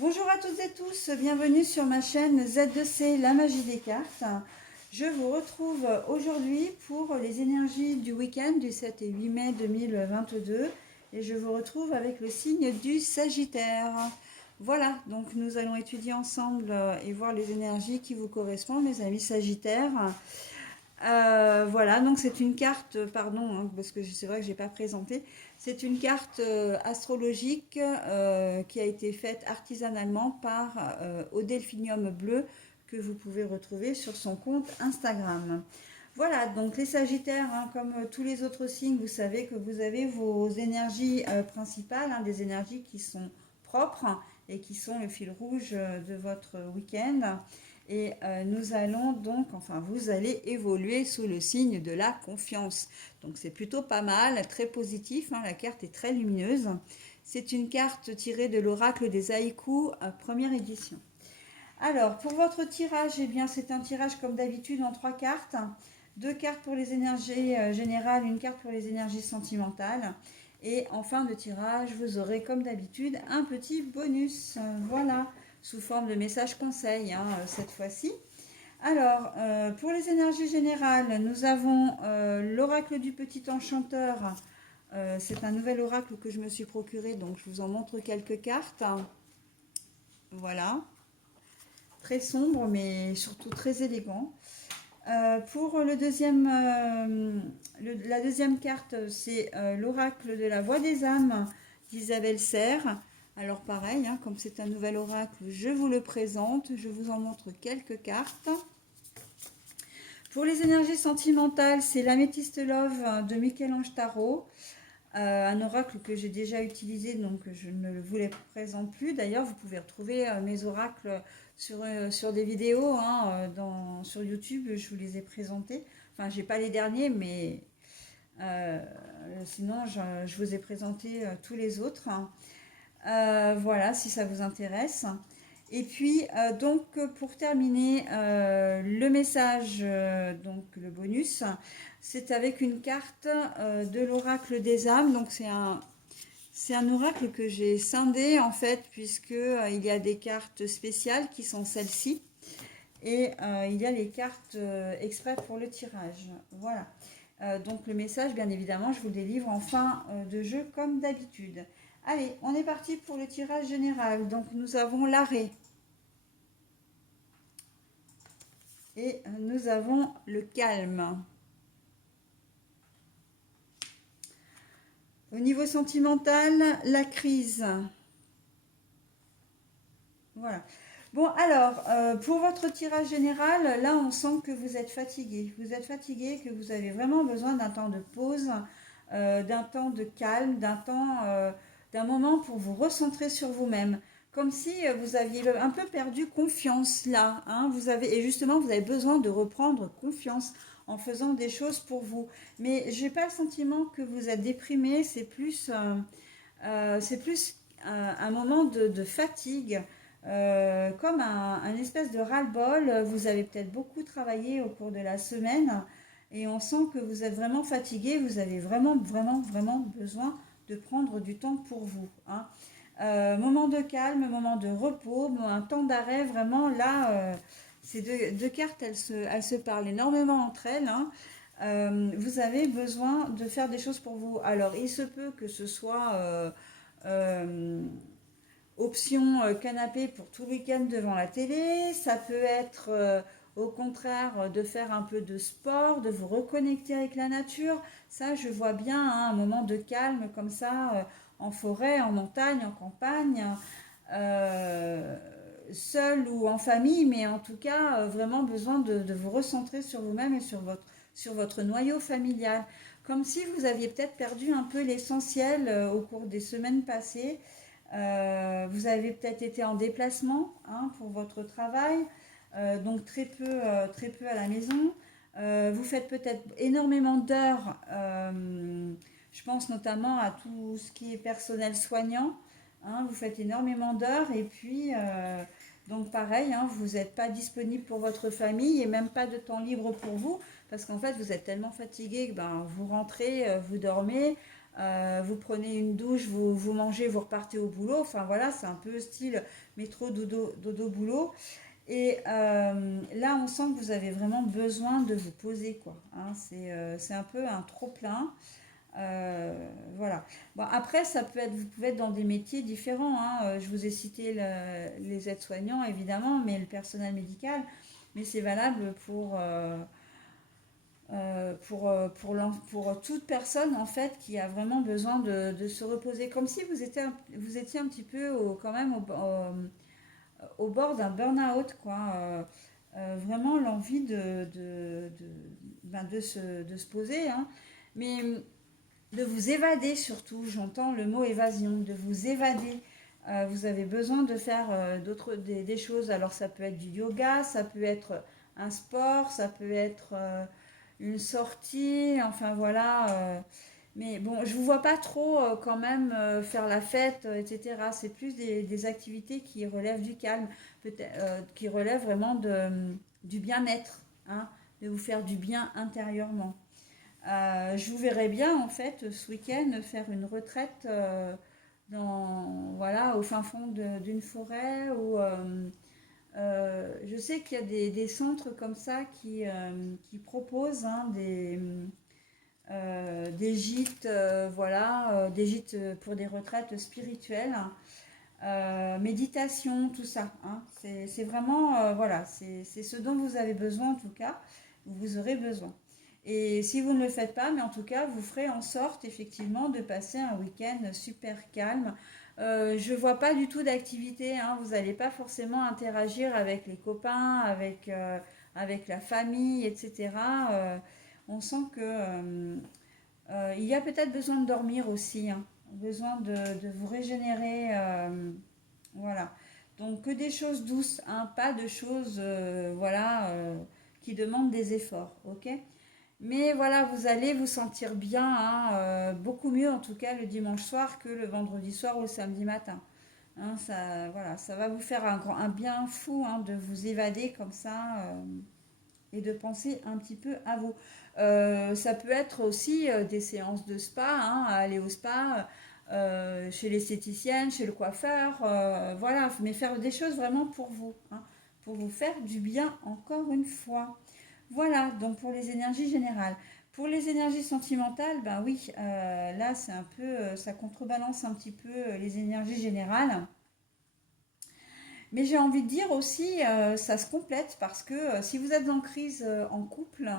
Bonjour à toutes et tous, bienvenue sur ma chaîne Z2C, la magie des cartes. Je vous retrouve aujourd'hui pour les énergies du week-end du 7 et 8 mai 2022 et je vous retrouve avec le signe du Sagittaire. Voilà, donc nous allons étudier ensemble et voir les énergies qui vous correspondent, mes amis Sagittaires. Voilà, donc c'est une carte, pardon, hein, parce que c'est vrai que je n'ai pas présenté, c'est une carte astrologique qui a été faite artisanalement par Au Delphinium Bleu que vous pouvez retrouver sur son compte Instagram. Voilà, donc les Sagittaires, hein, comme tous les autres signes, vous savez que vous avez vos énergies principales, hein, des énergies qui sont propres et qui sont le fil rouge de votre week-end. Et nous allons donc, enfin vous allez évoluer sous le signe de la confiance. Donc c'est plutôt pas mal, très positif, hein, la carte est très lumineuse. C'est une carte tirée de l'oracle des haïkus, première édition. Alors pour votre tirage, eh bien c'est un tirage comme d'habitude en 3 cartes. 2 cartes pour les énergies générales, une carte pour les énergies sentimentales. Et en fin de tirage, vous aurez comme d'habitude un petit bonus. Voilà, sous forme de message conseil cette fois-ci. Alors, pour les énergies générales, nous avons l'oracle du petit enchanteur. C'est un nouvel oracle que je me suis procuré, donc je vous en montre quelques cartes. Voilà, très sombre, mais surtout très élégant. Pour la deuxième carte, c'est l'oracle de la voix des âmes d'Isabelle Serre. Alors pareil, hein, comme c'est un nouvel oracle, je vous le présente, je vous en montre quelques cartes. Pour les énergies sentimentales, c'est l'Améthyste Love de Michel-Ange Tarot. Un oracle que j'ai déjà utilisé, donc je ne vous les présente plus. D'ailleurs, vous pouvez retrouver mes oracles sur des vidéos sur YouTube, je vous les ai présentés. Enfin, j'ai pas les derniers, mais euh, sinon, je vous ai présenté tous les autres. Voilà, si ça vous intéresse. Et puis, donc, pour terminer, le message, donc le bonus, c'est avec une carte de l'oracle des âmes. Donc, c'est un oracle que j'ai scindé, en fait, puisque il y a des cartes spéciales qui sont celles-ci. Et il y a les cartes exprès pour le tirage. Voilà. Donc, le message, bien évidemment, je vous le délivre en fin de jeu, comme d'habitude. Allez, on est parti pour le tirage général. Donc, nous avons l'arrêt. Et nous avons le calme. Au niveau sentimental, la crise. Voilà. Bon, alors, pour votre tirage général, là, on sent que vous êtes fatigué. Vous êtes fatigué, que vous avez vraiment besoin d'un temps de pause, d'un temps de calme, d'un moment pour vous recentrer sur vous-même. Comme si vous aviez un peu perdu confiance là. Hein, et justement, vous avez besoin de reprendre confiance en faisant des choses pour vous. Mais j'ai pas le sentiment que vous êtes déprimé, c'est plus un moment de fatigue, comme un espèce de ras-le-bol. Vous avez peut-être beaucoup travaillé au cours de la semaine et on sent que vous êtes vraiment fatigué, vous avez vraiment, vraiment, vraiment besoin de prendre du temps pour vous. Hein. Moment de calme, moment de repos, un temps d'arrêt, vraiment là, ces deux cartes, elles se parlent énormément entre elles. Hein. Vous avez besoin de faire des choses pour vous. Alors, il se peut que ce soit euh, option canapé pour tout le week-end devant la télé. Ça peut être au contraire de faire un peu de sport, de vous reconnecter avec la nature. Ça, je vois bien hein, un moment de calme comme ça, en forêt, en montagne, en campagne. Euh, Seul ou en famille, mais en tout cas, vraiment besoin de vous recentrer sur vous-même et sur votre noyau familial. Comme si vous aviez peut-être perdu un peu l'essentiel au cours des semaines passées. Vous avez peut-être été en déplacement hein, pour votre travail, donc très peu à la maison. Vous faites peut-être énormément d'heures. Je pense notamment à tout ce qui est personnel soignant. Hein, vous faites énormément d'heures et puis donc pareil, hein, vous n'êtes pas disponible pour votre famille et même pas de temps libre pour vous parce qu'en fait vous êtes tellement fatigué que ben, vous rentrez, vous dormez, vous prenez une douche, vous mangez, vous repartez au boulot. Enfin voilà, c'est un peu style métro, dodo, dodo, boulot. Et là, on sent que vous avez vraiment besoin de vous poser, quoi. Hein. C'est un peu un trop-plein. Voilà. Bon, après, ça peut être, vous pouvez être dans des métiers différents. Hein. Je vous ai cité les aides-soignants, évidemment, mais le personnel médical. Mais c'est valable pour toute personne, en fait, qui a vraiment besoin de se reposer. Comme si vous étiez un petit peu quand même au bord d'un burn-out, quoi. Vraiment l'envie de se poser, hein. Mais de vous évader surtout, j'entends le mot évasion, de vous évader. Vous avez besoin de faire des choses. Alors ça peut être du yoga, ça peut être un sport, ça peut être une sortie, enfin voilà. Mais bon, je vous vois pas trop quand même faire la fête, etc. C'est plus des activités qui relèvent du calme, qui relèvent vraiment du bien-être, hein, de vous faire du bien intérieurement. Je vous verrais bien en fait ce week-end faire une retraite voilà, au fin fond d'une forêt ou je sais qu'il y a des centres comme ça qui proposent, hein, des gîtes, voilà, des gîtes pour des retraites spirituelles, méditation, tout ça. Hein. C'est vraiment, voilà, c'est ce dont vous avez besoin en tout cas, vous aurez besoin. Et si vous ne le faites pas, mais en tout cas, vous ferez en sorte effectivement de passer un week-end super calme. Je ne vois pas du tout d'activité, hein. Vous n'allez pas forcément interagir avec les copains, avec la famille, etc. On sent que il y a peut-être besoin de dormir aussi, hein. Besoin de vous régénérer. Voilà. Donc que des choses douces, hein, pas de choses voilà, qui demandent des efforts. Ok. Mais voilà, vous allez vous sentir bien, hein, beaucoup mieux en tout cas le dimanche soir que le vendredi soir ou le samedi matin. Hein, ça, voilà, ça va vous faire un bien fou, hein, de vous évader comme ça et de penser un petit peu à vous. Ça peut être aussi des séances de spa, hein, aller au spa, chez l'esthéticienne, chez le coiffeur, voilà, mais faire des choses vraiment pour vous, hein, pour vous faire du bien encore une fois. Voilà, donc pour les énergies générales. Pour les énergies sentimentales, ben oui, là c'est un peu, ça contrebalance un petit peu les énergies générales. Mais j'ai envie de dire aussi, ça se complète parce que si vous êtes en crise en couple,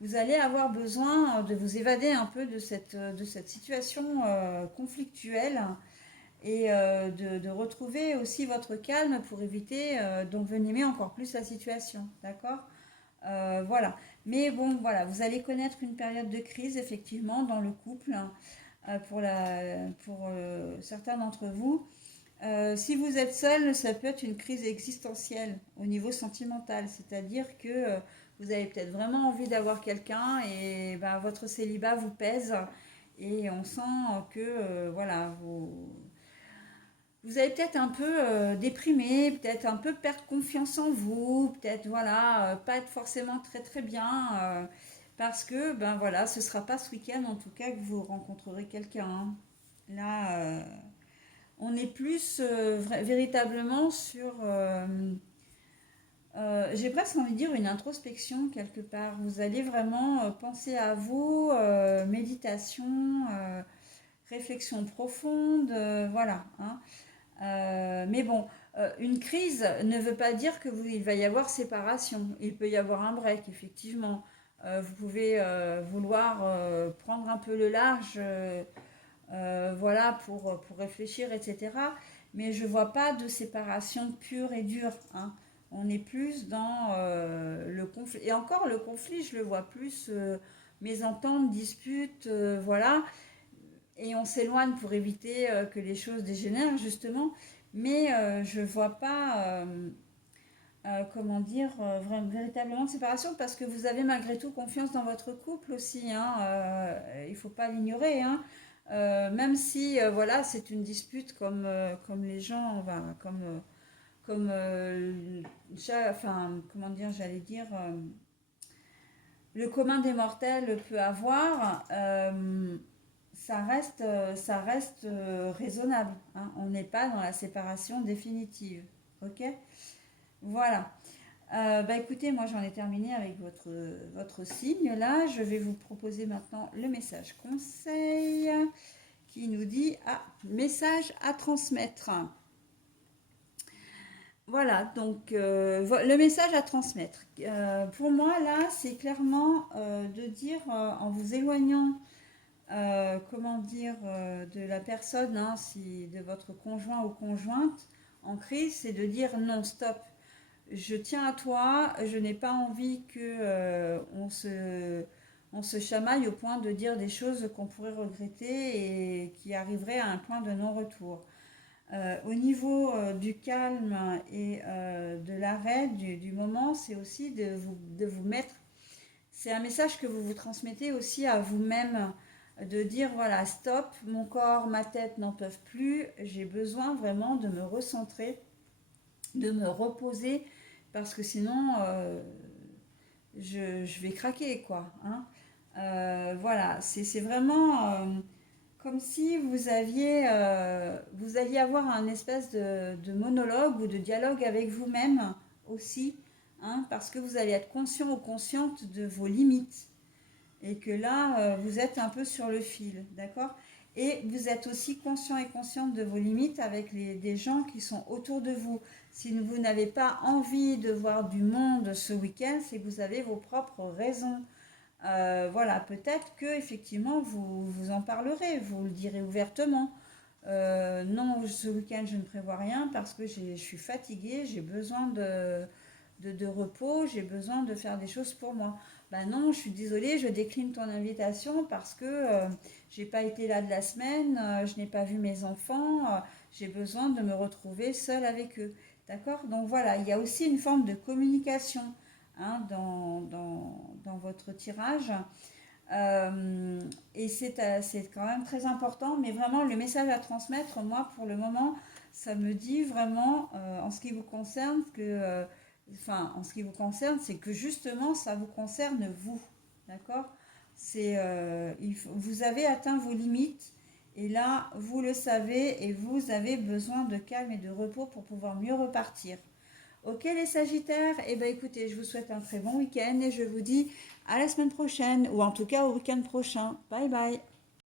vous allez avoir besoin de vous évader un peu de cette situation conflictuelle et de retrouver aussi votre calme pour éviter d'envenimer encore plus la situation. D'accord. Voilà. Mais bon, voilà, vous allez connaître une période de crise, effectivement, dans le couple, hein, pour certains d'entre vous. Si vous êtes seul, ça peut être une crise existentielle au niveau sentimental, c'est-à-dire que vous avez peut-être vraiment envie d'avoir quelqu'un et ben, votre célibat vous pèse et on sent que voilà, vous allez peut-être un peu déprimé, peut-être un peu perdre confiance en vous, peut-être voilà, pas être forcément très très bien, parce que ben voilà, ce sera pas ce week-end en tout cas que vous rencontrerez quelqu'un. Hein. Là, on est plus véritablement sur, j'ai presque envie de dire une introspection quelque part. Vous allez vraiment penser à vous, méditation, réflexion profonde, voilà. Hein. Mais bon, une crise ne veut pas dire il va y avoir séparation. Il peut y avoir un break, effectivement. Vous pouvez vouloir prendre un peu le large, voilà, pour réfléchir, etc. Mais je ne vois pas de séparation pure et dure. Hein. On est plus dans le conflit. Et encore, le conflit, je le vois plus mésentente, dispute, voilà. Et on s'éloigne pour éviter que les choses dégénèrent, justement. Mais je ne vois pas, comment dire, véritablement de séparation parce que vous avez malgré tout confiance dans votre couple aussi. Hein, il ne faut pas l'ignorer. Hein. Même si, voilà, c'est une dispute comme les gens, enfin, comme enfin, comment dire, j'allais dire, le commun des mortels peut avoir. ça reste raisonnable, hein. On n'est pas dans la séparation définitive. Ok? Voilà. Bah écoutez, moi j'en ai terminé avec votre signe là. Je vais vous proposer maintenant le message conseil qui nous dit message à transmettre. Voilà, donc le message à transmettre. Pour moi là, c'est clairement de dire en vous éloignant, comment dire, de la personne, hein, si de votre conjoint ou conjointe en crise, c'est de dire non, stop. Je tiens à toi, je n'ai pas envie que on se chamaille au point de dire des choses qu'on pourrait regretter et qui arriveraient à un point de non-retour. Au niveau du calme et de l'arrêt du moment, c'est aussi de vous mettre, c'est un message que vous vous transmettez aussi à vous-même, de dire voilà, stop, mon corps, ma tête n'en peuvent plus, j'ai besoin vraiment de me recentrer, de me reposer, parce que sinon je vais craquer, quoi. Hein. Voilà, c'est vraiment comme si vous alliez avoir un espèce de monologue ou de dialogue avec vous-même aussi, hein, parce que vous allez être conscient ou consciente de vos limites et que là, vous êtes un peu sur le fil, d'accord? Et vous êtes aussi conscient et consciente de vos limites avec des gens qui sont autour de vous. Si vous n'avez pas envie de voir du monde ce week-end, c'est que vous avez vos propres raisons. Voilà, peut-être que effectivement vous en parlerez, vous le direz ouvertement. Non, ce week-end je ne prévois rien parce que je suis fatiguée, j'ai besoin de repos, j'ai besoin de faire des choses pour moi. Ben non, je suis désolée, je décline ton invitation parce que j'ai pas été là de la semaine, je n'ai pas vu mes enfants, j'ai besoin de me retrouver seule avec eux. D'accord? Donc voilà, il y a aussi une forme de communication, hein, dans votre tirage. Et c'est quand même très important, mais vraiment le message à transmettre, moi pour le moment, ça me dit vraiment, en ce qui vous concerne, enfin, en ce qui vous concerne, c'est que justement, ça vous concerne vous, d'accord? Vous avez atteint vos limites, et là, vous le savez, et vous avez besoin de calme et de repos pour pouvoir mieux repartir. Ok les Sagittaires, eh bien écoutez, je vous souhaite un très bon week-end et je vous dis à la semaine prochaine, ou en tout cas au week-end prochain. Bye bye.